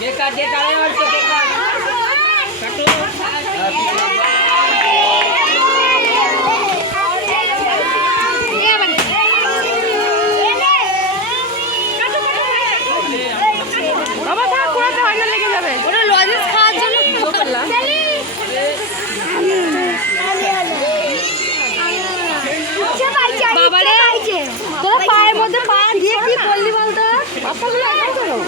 cake কাটে তাড়াতাড়ি মারছো কেক কাটো বাবা থাক কোড়াতে হয় না লেগে যাবে ওটা লজেন্স খাওয়ার জন্য করলাম বাবারে তোরা পায়ের মধ্যে পা দিয়ে কি করলি বলতো বাচ্চাগুলো একদম করো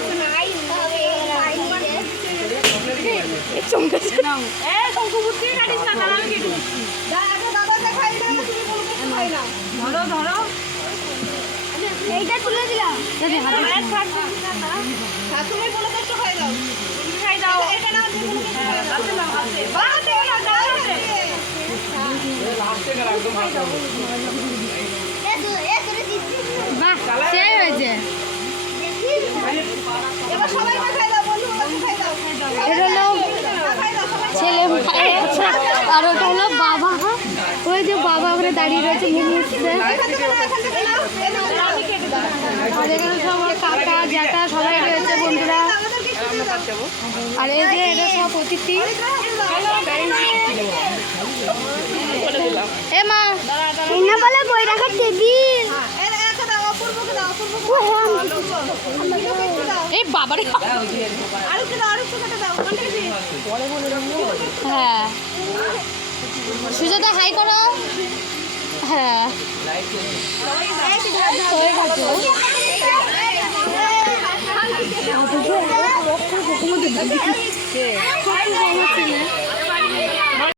ধরো ধরো এইটা তুলে দিলাম খাই দাও বাহ সেই হয়েছে এটা হলো ছেলে আর ওটা হলো বাবা ওই যে বাবা ওখানে দাঁড়িয়ে রয়েছে মুখে আর এখানে সব কাকা জ্যাঠা সবাই রয়েছে বন্ধুরা আর এই যে এটা সব অতিথি এ মা না বলে বই রাখার টেবিল এই বাবারে হ্যাঁ সুজাতা হাই করো হ্যাঁ